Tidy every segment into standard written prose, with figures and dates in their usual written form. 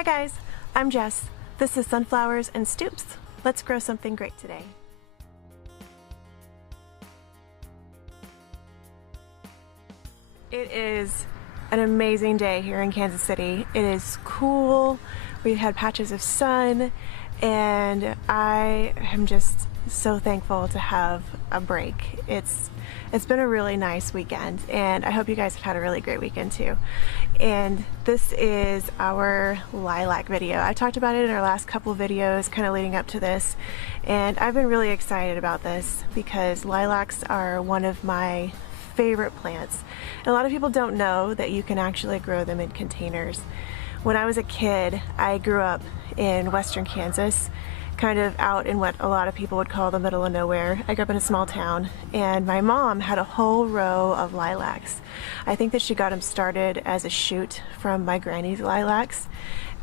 Hi guys, I'm Jess. This is Sunflowers and Stoops. Let's grow something great today. It is an amazing day here in Kansas City. It is cool. We've had patches of sun and I am just so thankful to have a break. It's been a really nice weekend and I hope you guys have had a really great weekend too. And this is our lilac video. I talked about it in our last couple videos kind of leading up to this, and I've been really excited about this because lilacs are one of my favorite plants. And a lot of people don't know that you can actually grow them in containers. When I was a kid, I grew up in western Kansas, kind of out in what a lot of people would call the middle of nowhere. I grew up in a small town and my mom had a whole row of lilacs. I think that she got them started as a shoot from my granny's lilacs,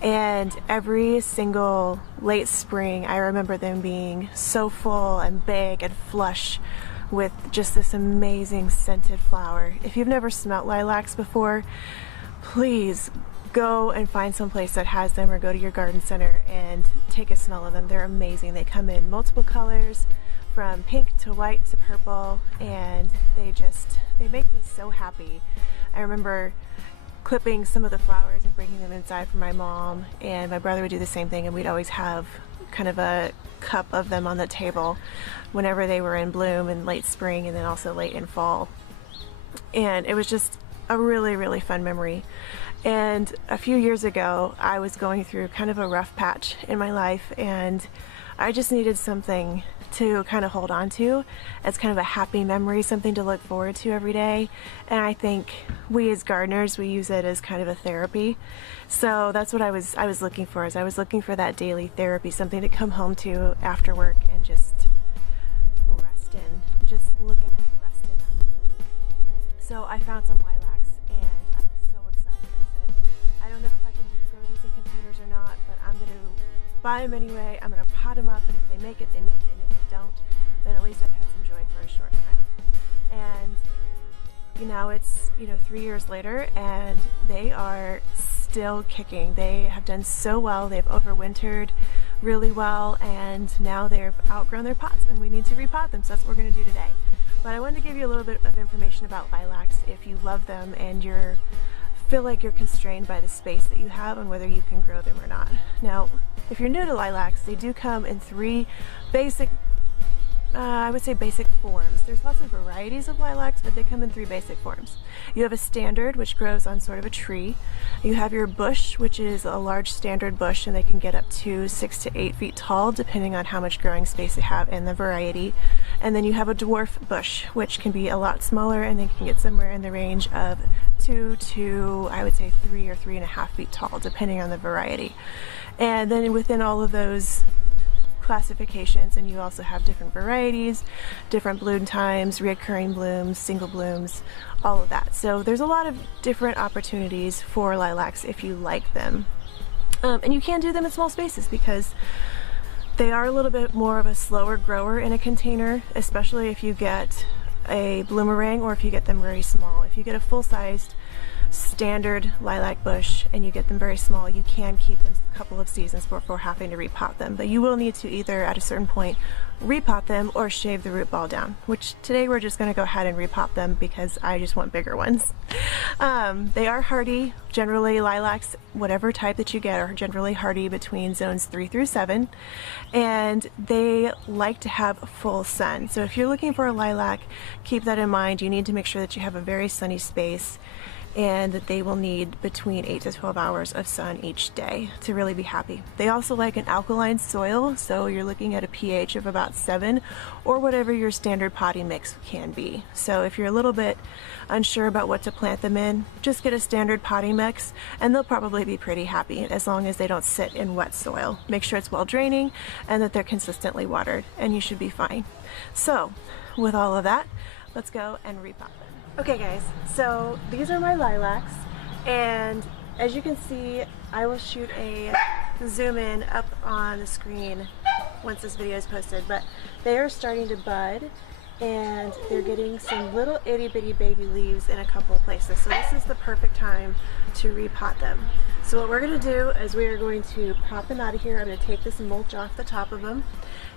and every single late spring I remember them being so full and big and flush with just this amazing scented flower. If you've never smelt lilacs before, please go and find some place that has them, or go to your garden center and take a smell of them. They're amazing. They come in multiple colors, from pink to white to purple, and they make me so happy. I remember clipping some of the flowers and bringing them inside for my mom, and my brother would do the same thing, and we'd always have kind of a cup of them on the table whenever they were in bloom in late spring and then also late in fall. And it was just a really fun memory. And a few years ago I was going through kind of a rough patch in my life, and I just needed something to kind of hold on to as kind of a happy memory, something to look forward to every day. And I think we as gardeners, we use it as kind of a therapy. So that's what I was looking for. I was looking for that daily therapy, something to come home to after work and just rest in, just look at and rest in them. So I found some lilacs and I was so excited. I said, I don't know if I can grow these in containers or not, but I'm going to buy them anyway. I'm going to pot them up, and if they make it, they make it, and if they don't, then at least I've had some joy for a short time. And now it's 3 years later and they are still kicking. They have done so well. They've overwintered really well, and now they've outgrown their pots and we need to repot them, so that's what we're going to do today. But I wanted to give you a little bit of information about lilacs if you love them and feel like you're constrained by the space that you have and whether you can grow them or not. Now, if you're new to lilacs, they do come in three basic, I would say basic forms. There's lots of varieties of lilacs, but they come in three basic forms. You have a standard, which grows on sort of a tree. You have your bush, which is a large standard bush, and they can get up to 6 to 8 feet tall, depending on how much growing space they have and the variety. And then you have a dwarf bush, which can be a lot smaller, and they can get somewhere in the range of 2 to, I would say, 3 or 3.5 feet tall, depending on the variety. And then within all of those classifications, and you also have different varieties, different bloom times, reoccurring blooms, single blooms, all of that. So there's a lot of different opportunities for lilacs if you like them. And you can do them in small spaces because they are a little bit more of a slower grower in a container, especially if you get a bloomerang or if you get them very small. If you get a full-sized standard lilac bush and you get them very small, you can keep them a couple of seasons before having to repot them, but you will need to either at a certain point repot them or shave the root ball down, which today we're just going to go ahead and repot them because I just want bigger ones. They are hardy. Generally lilacs, whatever type that you get, are generally hardy between zones 3 through 7, and they like to have full sun. So if you're looking for a lilac, keep that in mind. You need to make sure that you have a very sunny space, and that they will need between 8 to 12 hours of sun each day to really be happy. They also like an alkaline soil, so you're looking at a pH of about 7 or whatever your standard potting mix can be. So if you're a little bit unsure about what to plant them in, just get a standard potting mix and they'll probably be pretty happy as long as they don't sit in wet soil. Make sure it's well draining and that they're consistently watered, and you should be fine. So with all of that, let's go and repot them. Okay guys, so these are my lilacs, and as you can see, I will shoot a zoom in up on the screen once this video is posted, but they are starting to bud and they're getting some little itty bitty baby leaves in a couple of places. So this is the perfect time to repot them. So what we're going to do is we are going to pop them out of here. I'm going to take this mulch off the top of them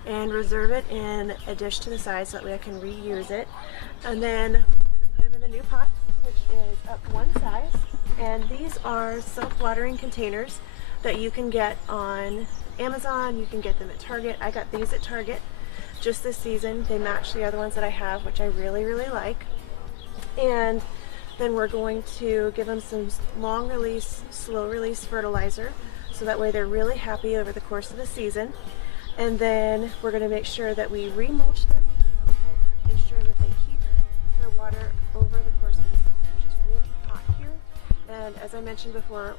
and reserve it in a dish to the side so that way I can reuse it. And then we're going to put them in the new pots, which is up one size. And these are self-watering containers that you can get on Amazon. You can get them at Target. I got these at Target just this season. They match the other ones that I have, which I really, really like. And then we're going to give them some long release, slow release fertilizer so that way they're really happy over the course of the season. And then we're going to make sure that we remulch them to ensure that they keep their water over the course of the summer, which is really hot here. And as I mentioned before,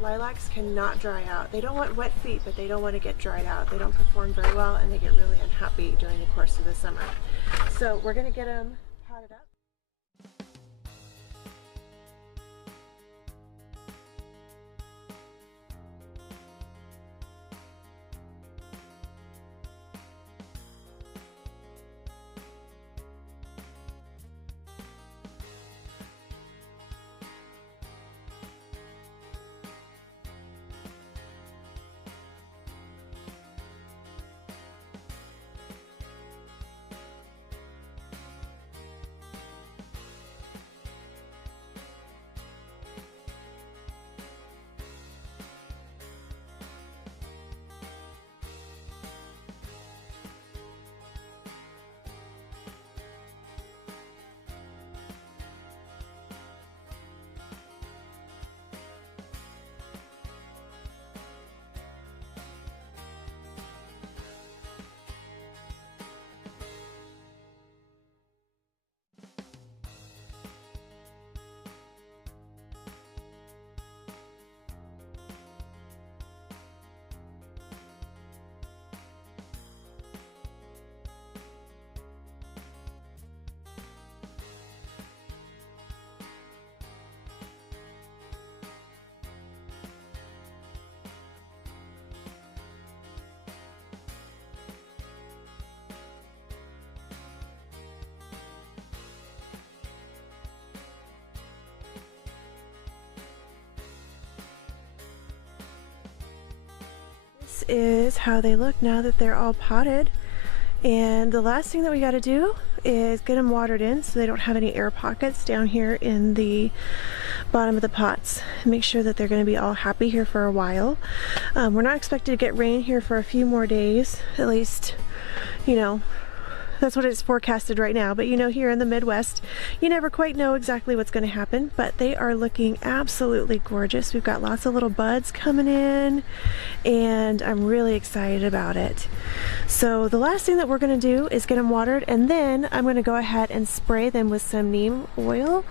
lilacs cannot dry out. They don't want wet feet, but they don't want to get dried out. They don't perform very well and they get really unhappy during the course of the summer. So we're going to get them potted up. This is how they look now that they're all potted. And the last thing that we got to do is get them watered in so they don't have any air pockets down here in the bottom of the pots. Make sure that they're going to be all happy here for a while. We're not expected to get rain here for a few more days, at least, you know, that's what it's forecasted right now. But you know, here in the Midwest, you never quite know exactly what's going to happen, but they are looking absolutely gorgeous. We've got lots of little buds coming in and I'm really excited about it. So the last thing that we're going to do is get them watered, and then I'm going to go ahead and spray them with some neem oil.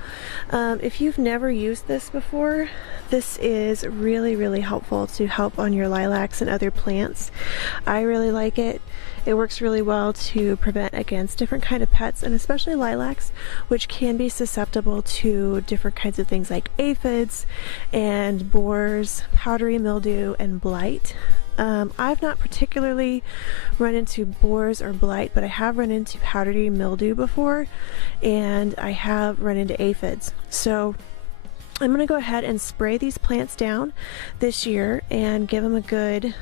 If you've never used this before, this is really, really helpful to help on your lilacs and other plants. I really like it. It works really well to prevent against different kind of pests, and especially lilacs, which can be susceptible to different kinds of things like aphids and borers, powdery mildew, and blight. I've not particularly run into borers or blight, but I have run into powdery mildew before, and I have run into aphids. So I'm going to go ahead and spray these plants down this year and give them a good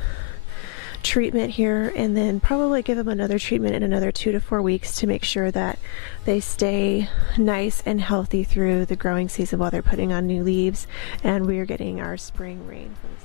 treatment here, and then probably give them another treatment in another 2 to 4 weeks to make sure that they stay nice and healthy through the growing season while they're putting on new leaves and we're getting our spring rain for the season.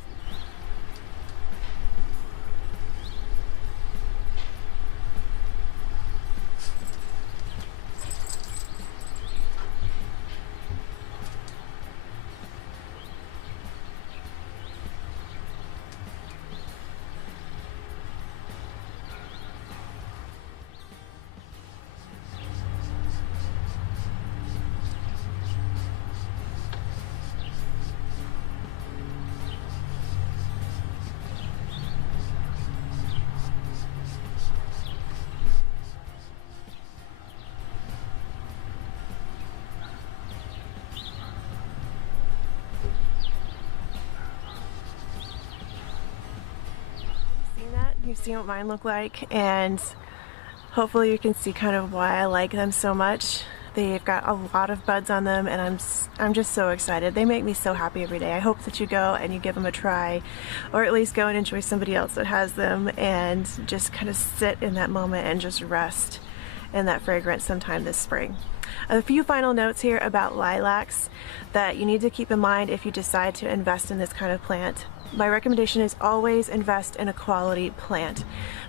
You've seen what mine look like, and hopefully you can see kind of why I like them so much. They've got a lot of buds on them, and I'm just so excited. They make me so happy every day. I hope that you go and you give them a try, or at least go and enjoy somebody else that has them and just kind of sit in that moment and just rest in that fragrance sometime this spring. A few final notes here about lilacs that you need to keep in mind if you decide to invest in this kind of plant. My recommendation is always invest in a quality plant.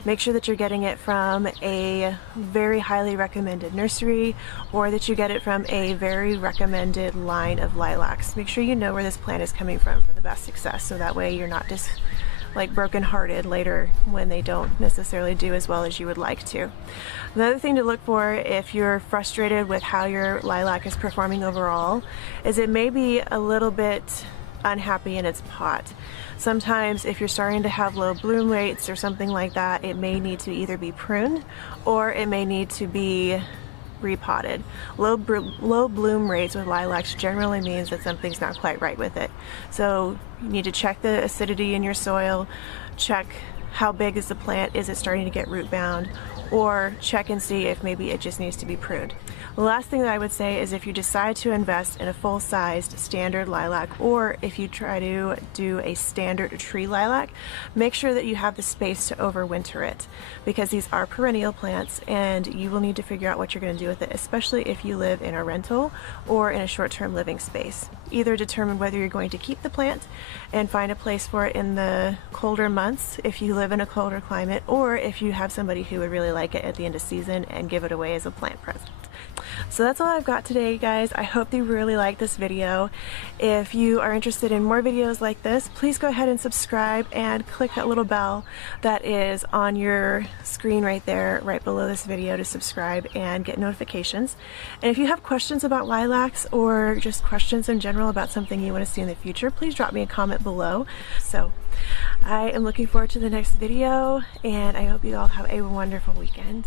Make sure that you're getting it from a very highly recommended nursery, or that you get it from a very recommended line of lilacs. Make sure you know where this plant is coming from for the best success, so that way you're not just like brokenhearted later when they don't necessarily do as well as you would like to. Another thing to look for if you're frustrated with how your lilac is performing overall is it may be a little bit unhappy in its pot. Sometimes if you're starting to have low bloom rates or something like that, it may need to either be pruned or it may need to be repotted. Low bloom rates with lilacs generally means that something's not quite right with it. So you need to check the acidity in your soil, check how big is the plant, is it starting to get root bound, or check and see if maybe it just needs to be pruned. The last thing that I would say is if you decide to invest in a full-sized standard lilac, or if you try to do a standard tree lilac, make sure that you have the space to overwinter it, because these are perennial plants and you will need to figure out what you're going to do with it, especially if you live in a rental or in a short-term living space. Either determine whether you're going to keep the plant and find a place for it in the colder months if you live in a colder climate, or if you have somebody who would really like it at the end of season and give it away as a plant present. So that's all I've got today, guys. I hope you really liked this video. If you are interested in more videos like this, please go ahead and subscribe and click that little bell that is on your screen right there, right below this video, to subscribe and get notifications. And if you have questions about lilacs or just questions in general about something you want to see in the future, please drop me a comment below. So I am looking forward to the next video, and I hope you all have a wonderful weekend.